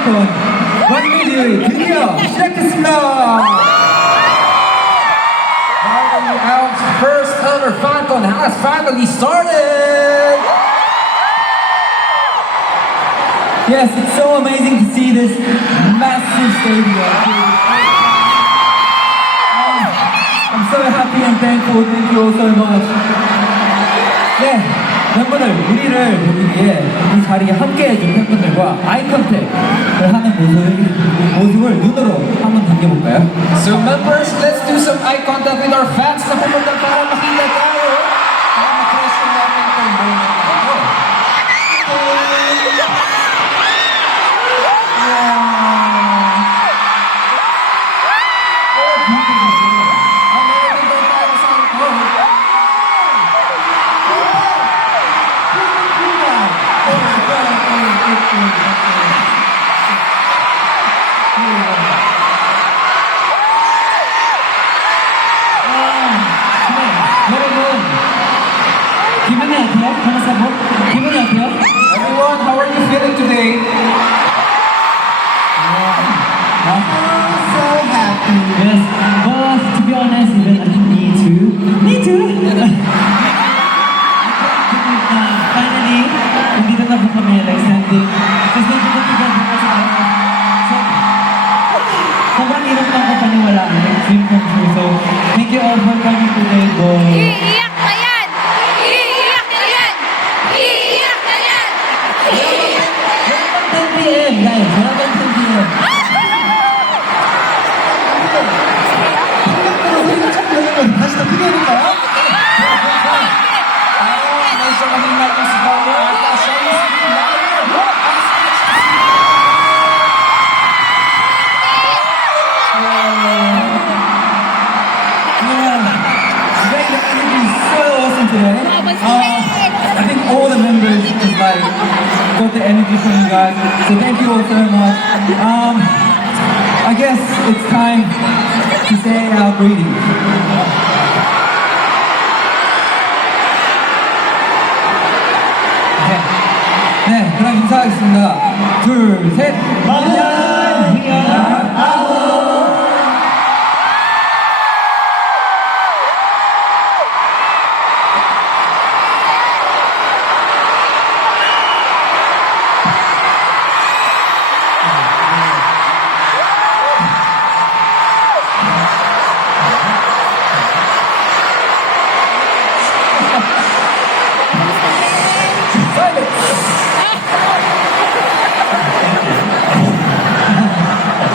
아이콘 원미디어의 드디어 시작했습니다. Finally, our first ever FanCon has finally started! Yes, it's so amazing to see this massive stadium. I'm so happy and thankful. Thank you all so much. 네, 팬분들, 우리를 보기 위해 이 자리에 함께해준 팬분들과 아이 컨택을 하는 모습을 눈으로 한번 당겨볼까요? So members, let's do some eye contact with our fans na pumunta para makita tayo. Para makreso namin itong moment na ito. 여러분, 기분이 어때요? 가나사보? 기분이 어때요? Everyone, how are you feeling today? So happy. Yes, but to be honest, even I think me too. Finally, nandito na po kami like standing. Just thank you together as sobrang hirap lang ko paniwalaan. Like, dream come true. So, thank you all for coming today, boy. Iiyak na yan! Iiyak na yan! Iiyak na yan! Iiyak! 10 p.m. guys, 10 p.m. 다시 더 크게 해볼까요? Medyo mahina yung si Bono at siya yung screen louder. Today the energy is so awesome today. I think all the members just like got the energy from you guys. So thank you all so much. I guess it's time to say our greetings. 네, 그럼 인사하겠습니다. 둘, 셋.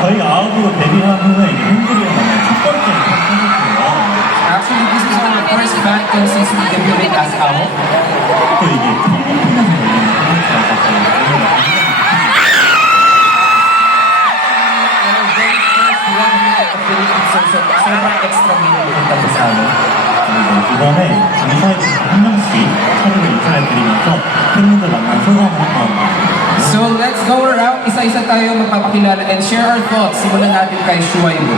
저희가 아홉으로 데뷔한 후에 팬들이랑 만난 첫 번째 콘서트예요. Actually, this is our first FanCon since we debuted as AO. 또 이게 필리핀에서 열리는 콘서트라서 sobrang extra meaning punta ko sa amin. 그리고 이번에 감사해주신 한 명씩 서로 인사해드리면서 팬분들 만난 소감을 한번 So let's go around, isa-isa tayo magpapakilala and share our thoughts. Simulan natin kay Shuaibu.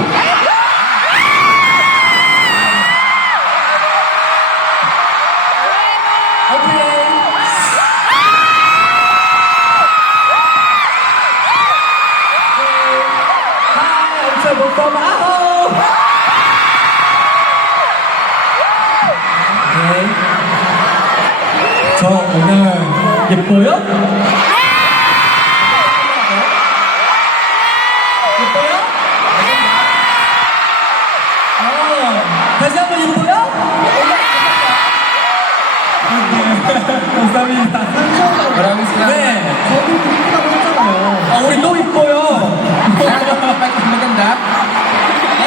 저 오늘 예뻐요? 예뻐요? 다시 한번 예뻐요? 감사합니다. Maraming salamat. 네, 저도 이쁘다고 했잖아요. 우리 또 이뻐요. Maganda? 네.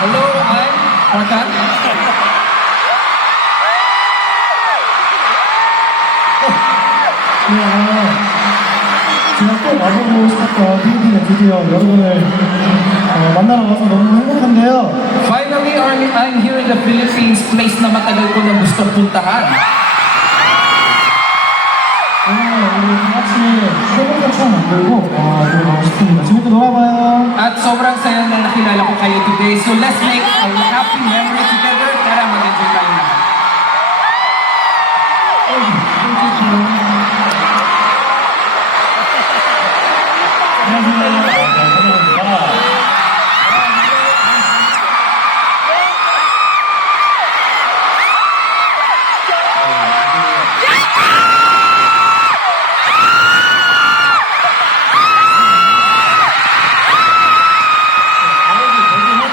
Hello, I'm Arkan. 제가 꼭 와보고 싶었던 필리핀에 드디어 여러분을 만나러 와서 너무 행복한데요. Finally, I'm here in the Philippines, place na matagal ko na gustong puntahan. 우리 다 같이 행복한 추억 만들고 들어가고 싶습니다. 재밌게 놀아봐요. At sobrang saya na nakilala ko kayo today. So let's make a happy memory together. Tara, mag-enjoy tayo lahat.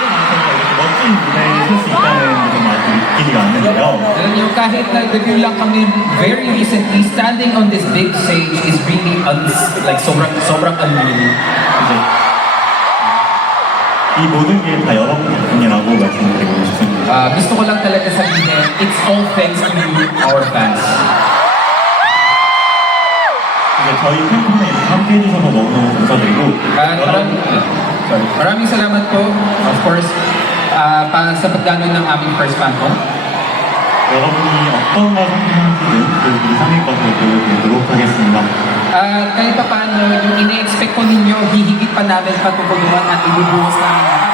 감사합니다. 멋진 무대에 설 수 있다는 것은 아직 느끼지가 않는데요. Alam niyo, kahit nag-debut lang kami very recently, standing on this big stage is really like sobrang unreal. 이제 이 모든 게 다 여러분 덕분이라고 말씀드리고 싶습니다. Gusto ko lang talaga sabihin, it's all thanks to you, our fans. 이제 저희 팬콘에 함께 해주셔서 너무너무 감사드리고 At maraming salamat po, of course, sa pagdanood ng aming first fan ko. 여러분이 어떤 걸 선택하시든 그 이상의 것을 보여드리도록 하겠습니다. At kahit pa paano, yung ine-expect ko ninyo, hihigit pa namin patutulungan at ibubuhos namin lahat.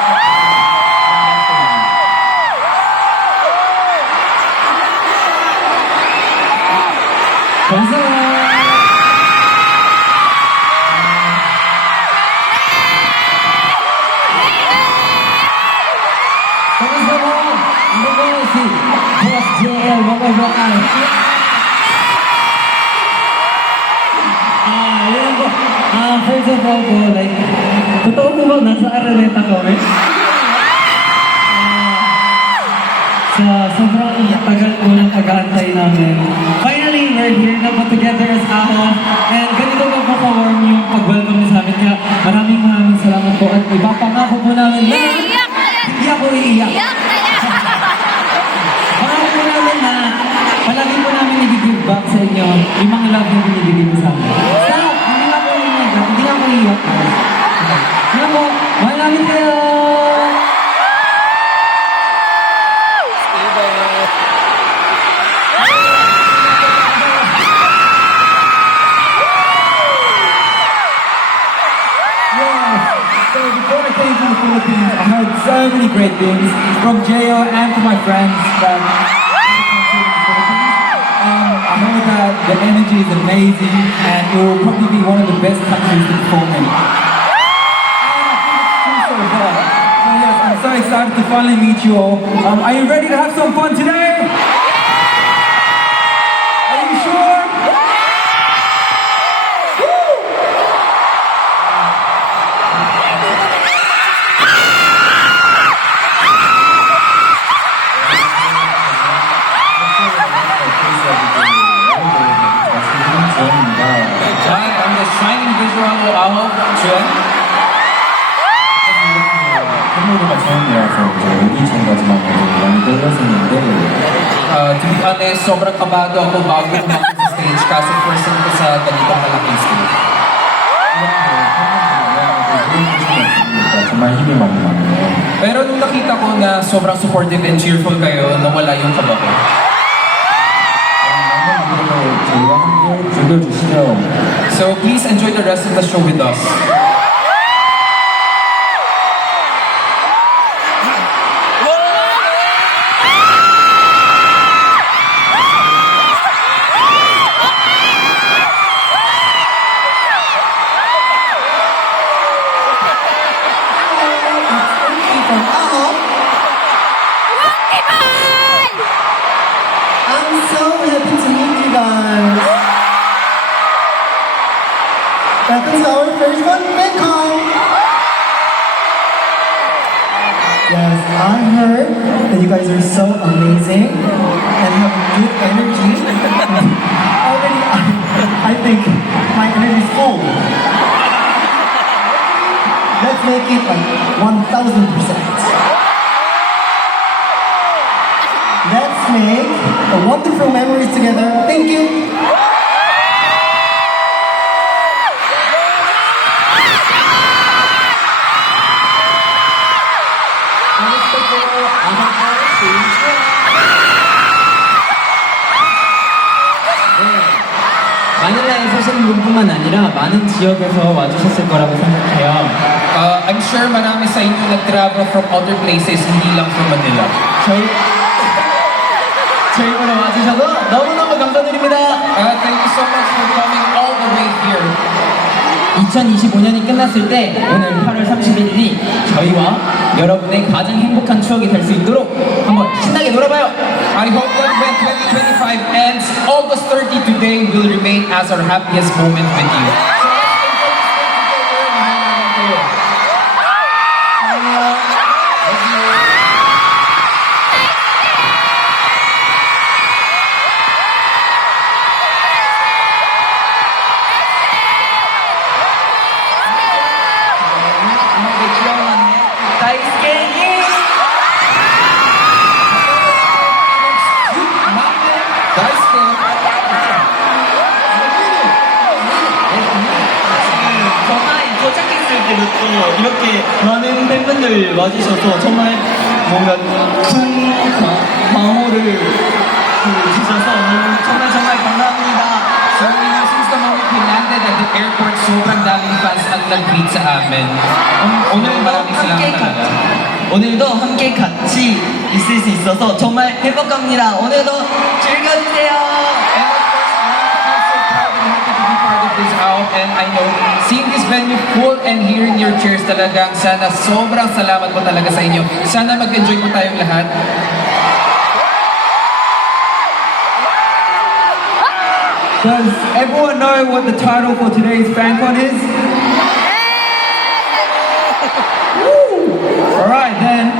감사합니다. First of all po, like, totoo po ba nasa Araneta kami? Sa sobrang tagal po ng pag-aantay namin. Finally, we're here na po together as AHO. And ganito po po ka-warm yung pag-welcome niyo sa amin. Kaya maraming salamat po. At ipapangako po namin na Iiyak na yan! hindi ako iiyak. Iiyak na yan! Pangako po namin na palagi po namin i-give back sa inyo yung mga love na binibigay mo sa amin. Stop! Hindi nga po iiyak. Hindi nga po iiyak. Kaya po, mahal namin kayo! So before I came to the Philippines, I heard so many great things from Jo and from my friends that I know that the energy is amazing and it will probably be one of the best countries to perform in. So yes, I'm so excited to finally meet you all. Are you ready to have some fun today? Are you sure? At ang the shining visual of AHO, Juan. 팬노르가 처음이라서 이제 오디션까지만 많이 떨렸었는데 To be honest, sobrang kabado ako bago umakit sa stage kaso first time ko sa ganitong malaking stage. 정말 힘이 많이 나네요. Pero nung nakita ko na sobrang supportive and cheerful kayo, nawala yung kaba ko. 저희와 함께 즐겨주시죠. So please enjoy the rest of the show with us. I'm so happy to meet you guys. Welcome to our first one, FanCon. Yes, I heard that you guys are so amazing and have good energy. Already, I think my energy is full. Let's make it like 1000%. Let's make a wonderful memories together. Thank you. Manila 사시는 분뿐만 아니라 많은 지역에서 와주셨을 거라고 생각해요. I'm sure marami sa inyo nag-travel from other places, hindi lang from Manila. 저희 보러 와주셔서 너무너무 감사드립니다. Thank you so much for coming all the way here. 2025년이 끝났을 때 오늘 8월 31일이 저희와 여러분의 가장 행복한 추억이 될 수 있도록 한번 신나게 놀아봐요. I hope that when 2025 ends, August 30 today will remain as our happiest moment with you. 정말 도착했을 때부터 이렇게 많은 팬분들 와주셔서 정말 뭔가 큰 마음을 주셔서 정말 감사합니다. So, since the moment we landed at the airport, sobrang daming fans at nag-greet sa amin. Maraming salamat talaga. 오늘도 함께 같이 있을 수 있어서 정말 행복합니다. 오늘도 즐겨주세요. And of course, I'm so proud and happy to be part of this out. And I know, seeing this venue full and hearing your cheers talagang sana sobrang salamat po talaga sa inyo. Sana mag-enjoy po tayong lahat. Does everyone know what the title for today's FanCon is? Woo! Alright then,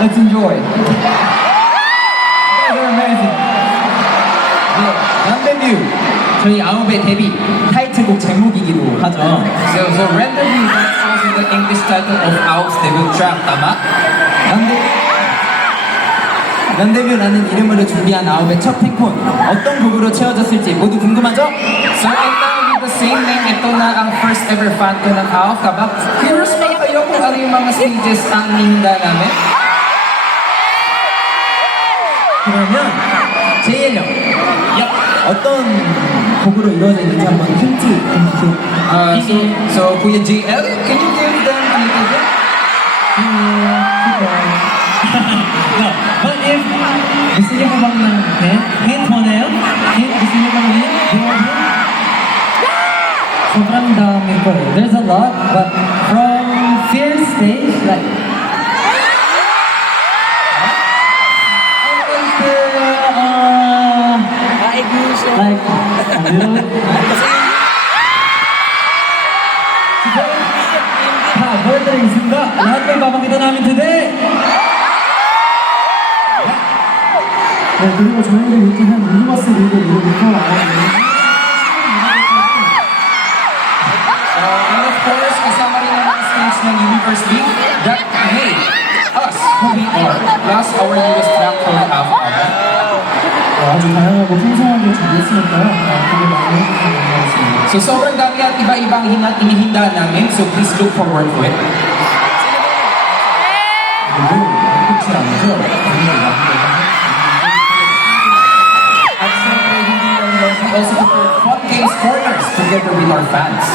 let's enjoy. You guys are amazing. 런데뷰 저희 아홉의 데뷔 타이틀곡 제목이기도 하죠. So Rendezvous, that's also the English title of Out's debut track, tama? 런데뷰라는 이름으로 준비한 아홉의 첫 팬콘 어떤 곡으로 채워졌을지 모두 궁금하죠? So ito with the same name, ito na ang first ever fan ko ng Out. Kabak, curious ba kayo kung ano yung mga stages ang ninda namin? 그러면 JL 형 어떤 곡으로 이루어져 있는지 한번 힌트. So Kuya JL, can you give them a little bit? But if gusto niyo po bang ng hint mo na yun? Gusto niyo bang hint? 소brang dami po. There's a lot, but from first stage, like like a little. 자, 보여드리겠습니다. lahat may papakita namin today. 네, 그리고 저희는 이렇게 한 유니버스 리그 이후부터 And of course, kasama rin ang stage ng Universe League that made us who we are. Plus our newest track for the album. 아주 다양하고 풍성하게 준비했으니까요. 되게 많이 해주시면 감사하겠습니다. So sobrang dami at iba-ibang inihinda namin. So please look forward to it. 그리고 끝이 아니죠. At syempre, hindi lang yun, we also prepared fun games corners together with our fans.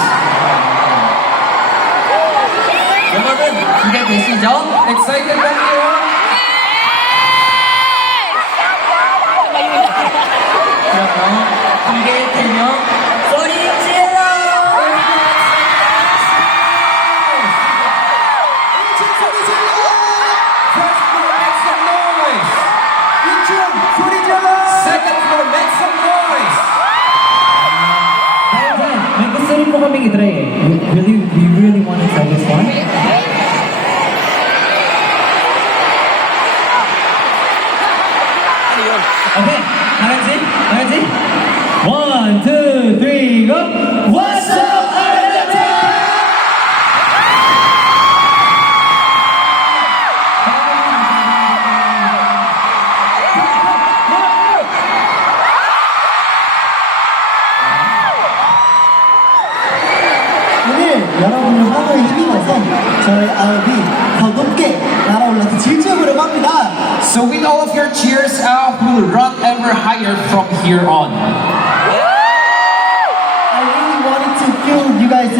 여러분 준비되시죠? Excited ba kayo? 그러면 준비되면 소리 질러! First floor, make some noise! Second floor, make some noise! May gusto rin po kaming itry eh. We really want to try this one. Okay, 하나씩. 1, 2, 3, go! What's up, Argentina? 오늘 여러분의 환호에 힘입어서 저희 아홉이 더 높게 날아올라서 질주해보려고 합니다. So with all of your cheers out, we'll run ever higher from here on. feel you guys'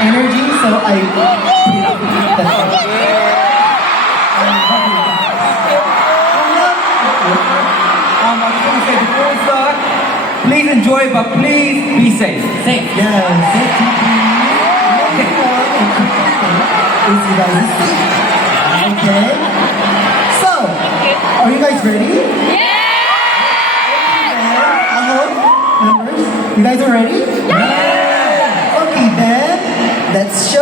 energy, so I put it up. That's all. I just want to say before we start, please enjoy, but please be safe. Safe. Yes. Is you guys okay? So, are you guys ready? I hope, members, you guys are ready? Yeah! Okay then, let's show